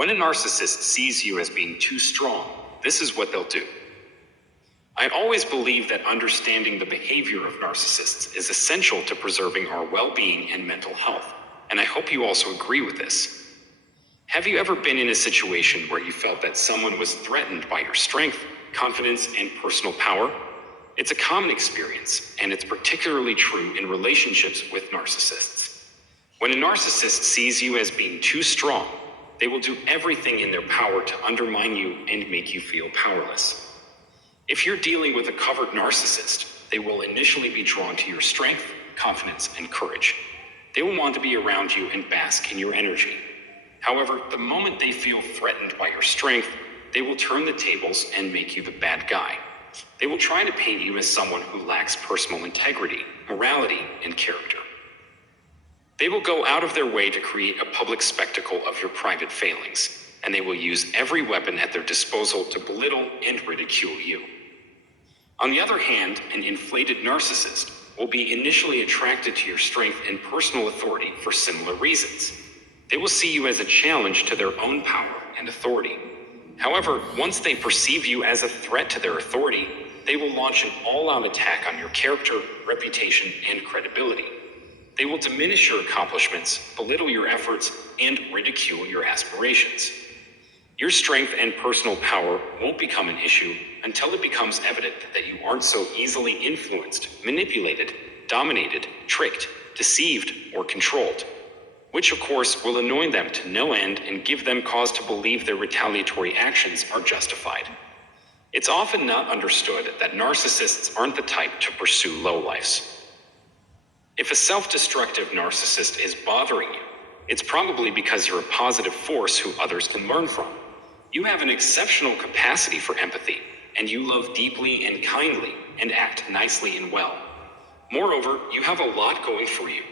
When a narcissist sees you as being too strong, this is what they'll do. I always believe that understanding the behavior of narcissists is essential to preserving our well-being and mental health, and I hope you also agree with this. Have you ever been in a situation where you felt that someone was threatened by your strength, confidence, and personal power? It's a common experience, and it's particularly true in relationships with narcissists. When a narcissist sees you as being too strong, they will do everything in their power to undermine you and make you feel powerless. If you're dealing with a covert narcissist, they will initially be drawn to your strength, confidence, and courage. They will want to be around you and bask in your energy. However, the moment they feel threatened by your strength, they will turn the tables and make you the bad guy. They will try to paint you as someone who lacks personal integrity, morality, and character. They will go out of their way to create a public spectacle of your private failings, and they will use every weapon at their disposal to belittle and ridicule you. On the other hand, an inflated narcissist will be initially attracted to your strength and personal authority for similar reasons. They will see you as a challenge to their own power and authority. However, once they perceive you as a threat to their authority, they will launch an all-out attack on your character, reputation, and credibility. They will diminish your accomplishments, belittle your efforts, and ridicule your aspirations. Your strength and personal power won't become an issue until it becomes evident that you aren't so easily influenced, manipulated, dominated, tricked, deceived, or controlled, which of course will annoy them to no end and give them cause to believe their retaliatory actions are justified. It's often not understood that narcissists aren't the type to pursue lowlifes. If a self-destructive narcissist is bothering you, it's probably because you're a positive force who others can learn from. You have an exceptional capacity for empathy, and you love deeply and kindly and act nicely and well. Moreover, you have a lot going for you.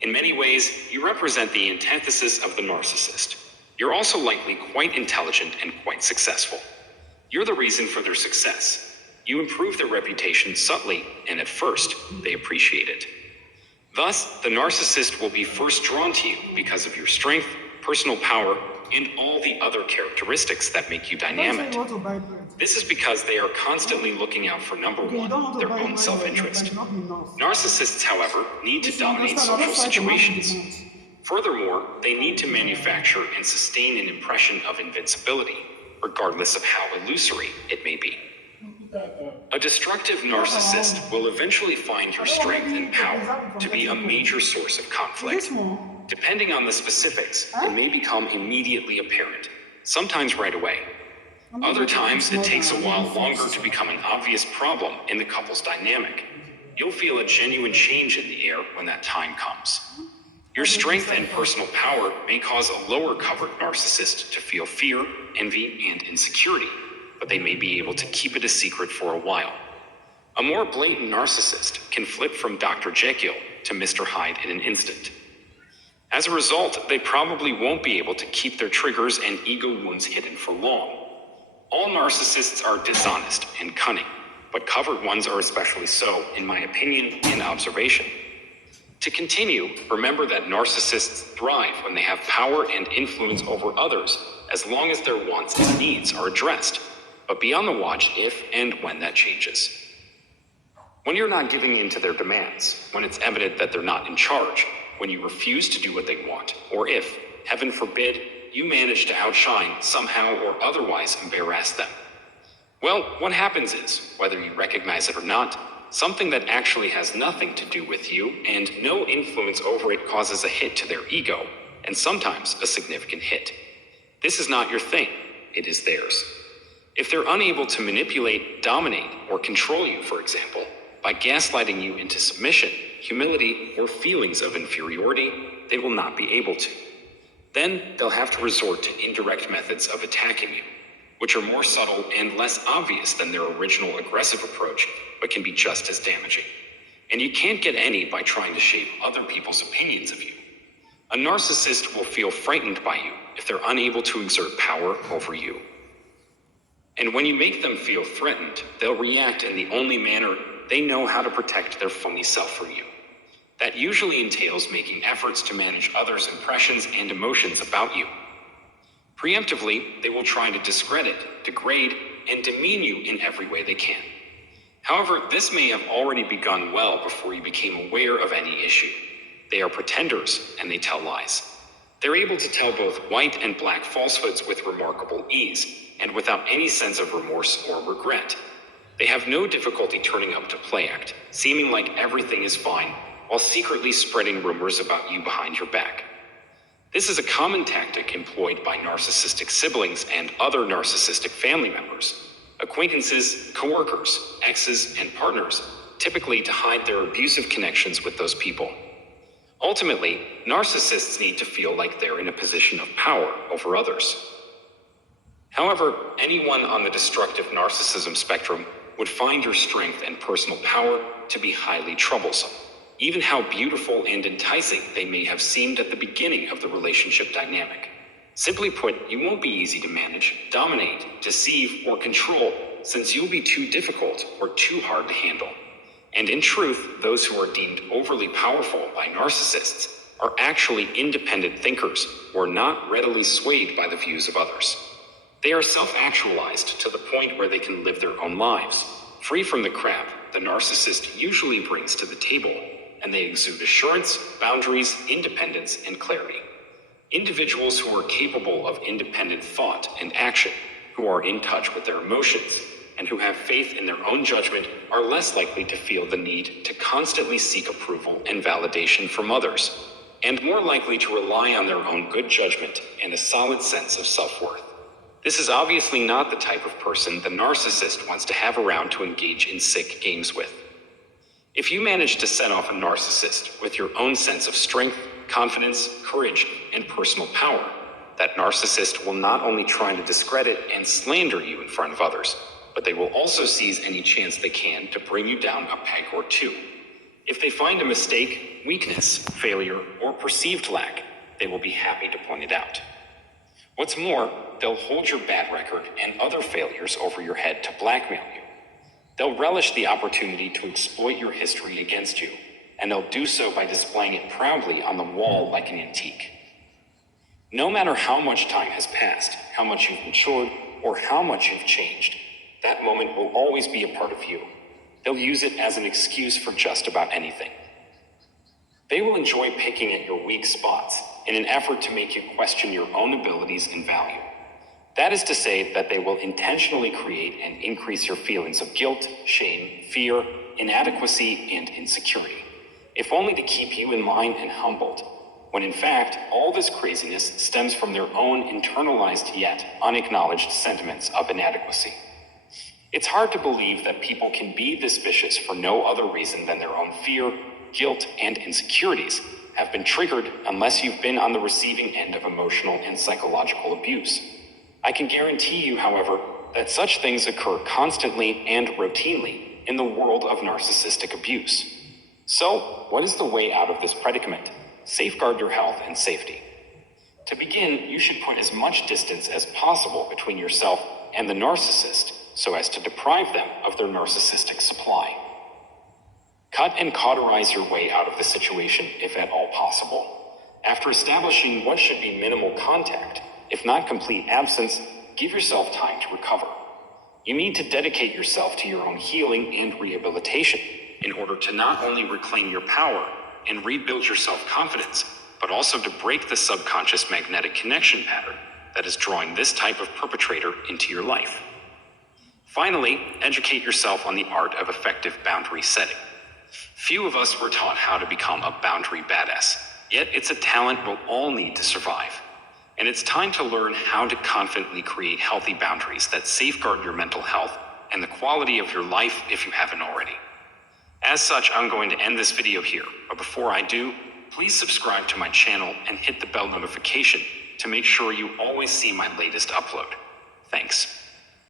In many ways, you represent the antithesis of the narcissist. You're also likely quite intelligent and quite successful. You're the reason for their success. You improve their reputation subtly, and at first, they appreciate it. Thus, the narcissist will be first drawn to you because of your strength, personal power, and all the other characteristics that make you dynamic. This is because they are constantly looking out for number one, their own self-interest. Narcissists, however, need to dominate social situations. Furthermore, they need to manufacture and sustain an impression of invincibility, regardless of how illusory it may be. A destructive narcissist will eventually find your strength and power to be a major source of conflict. Depending on the specifics, it may become immediately apparent, sometimes right away. Other times, it takes a while longer to become an obvious problem in the couple's dynamic. You'll feel a genuine change in the air when that time comes. Your strength and personal power may cause a lower covert narcissist to feel fear, envy, and insecurity, but they may be able to keep it a secret for a while. A more blatant narcissist can flip from Dr. Jekyll to Mr. Hyde in an instant. As a result, they probably won't be able to keep their triggers and ego wounds hidden for long. All narcissists are dishonest and cunning, but covert ones are especially so, in my opinion and observation. To continue, remember that narcissists thrive when they have power and influence over others, as long as their wants and needs are addressed, but be on the watch if and when that changes. When you're not giving in to their demands, when it's evident that they're not in charge, when you refuse to do what they want, or if, heaven forbid, you manage to outshine, somehow or otherwise embarrass them. Well, what happens is, whether you recognize it or not, something that actually has nothing to do with you and no influence over it causes a hit to their ego, and sometimes a significant hit. This is not your thing, it is theirs. If they're unable to manipulate, dominate, or control you, for example, by gaslighting you into submission, humility, or feelings of inferiority, they will not be able to. Then they'll have to resort to indirect methods of attacking you, which are more subtle and less obvious than their original aggressive approach, but can be just as damaging. And you can't get any by trying to shape other people's opinions of you. A narcissist will feel frightened by you if they're unable to exert power over you. And when you make them feel threatened, they'll react in the only manner they know how to protect their phony self from you. That usually entails making efforts to manage others' impressions and emotions about you. Preemptively, they will try to discredit, degrade, and demean you in every way they can. However, this may have already begun well before you became aware of any issue. They are pretenders, and they tell lies. They're able to tell both white and black falsehoods with remarkable ease, and without any sense of remorse or regret. They have no difficulty turning up to play act, seeming like everything is fine, while secretly spreading rumors about you behind your back. This is a common tactic employed by narcissistic siblings and other narcissistic family members, acquaintances, coworkers, exes, and partners, typically to hide their abusive connections with those people. Ultimately, narcissists need to feel like they're in a position of power over others. However, anyone on the destructive narcissism spectrum would find your strength and personal power to be highly troublesome, even how beautiful and enticing they may have seemed at the beginning of the relationship dynamic. Simply put, you won't be easy to manage, dominate, deceive, or control, since you'll be too difficult or too hard to handle. And in truth, those who are deemed overly powerful by narcissists are actually independent thinkers who are not readily swayed by the views of others. They are self-actualized to the point where they can live their own lives, free from the crap the narcissist usually brings to the table, and they exude assurance, boundaries, independence, and clarity. Individuals who are capable of independent thought and action, who are in touch with their emotions, and who have faith in their own judgment are less likely to feel the need to constantly seek approval and validation from others, and more likely to rely on their own good judgment and a solid sense of self-worth. This is obviously not the type of person the narcissist wants to have around to engage in sick games with. If you manage to set off a narcissist with your own sense of strength, confidence, courage, and personal power, that narcissist will not only try to discredit and slander you in front of others, but they will also seize any chance they can to bring you down a peg or two. If they find a mistake, weakness, failure, or perceived lack, they will be happy to point it out. What's more, they'll hold your bad record and other failures over your head to blackmail you. They'll relish the opportunity to exploit your history against you, and they'll do so by displaying it proudly on the wall like an antique. No matter how much time has passed, how much you've matured, or how much you've changed, that moment will always be a part of you. They'll use it as an excuse for just about anything. They will enjoy picking at your weak spots in an effort to make you question your own abilities and value. That is to say that they will intentionally create and increase your feelings of guilt, shame, fear, inadequacy, and insecurity, if only to keep you in line and humbled, when in fact, all this craziness stems from their own internalized yet unacknowledged sentiments of inadequacy. It's hard to believe that people can be this vicious for no other reason than their own fear, guilt, and insecurities have been triggered unless you've been on the receiving end of emotional and psychological abuse. I can guarantee you, however, that such things occur constantly and routinely in the world of narcissistic abuse. So, what is the way out of this predicament? Safeguard your health and safety. To begin, you should put as much distance as possible between yourself and the narcissist so as to deprive them of their narcissistic supply. Cut and cauterize your way out of the situation if at all possible. After establishing what should be minimal contact, if not complete absence, give yourself time to recover. You need to dedicate yourself to your own healing and rehabilitation in order to not only reclaim your power and rebuild your self-confidence, but also to break the subconscious magnetic connection pattern that is drawing this type of perpetrator into your life. Finally, educate yourself on the art of effective boundary setting. Few of us were taught how to become a boundary badass, yet it's a talent we'll all need to survive. And it's time to learn how to confidently create healthy boundaries that safeguard your mental health and the quality of your life if you haven't already. As such, I'm going to end this video here, but before I do, please subscribe to my channel and hit the bell notification to make sure you always see my latest upload. Thanks.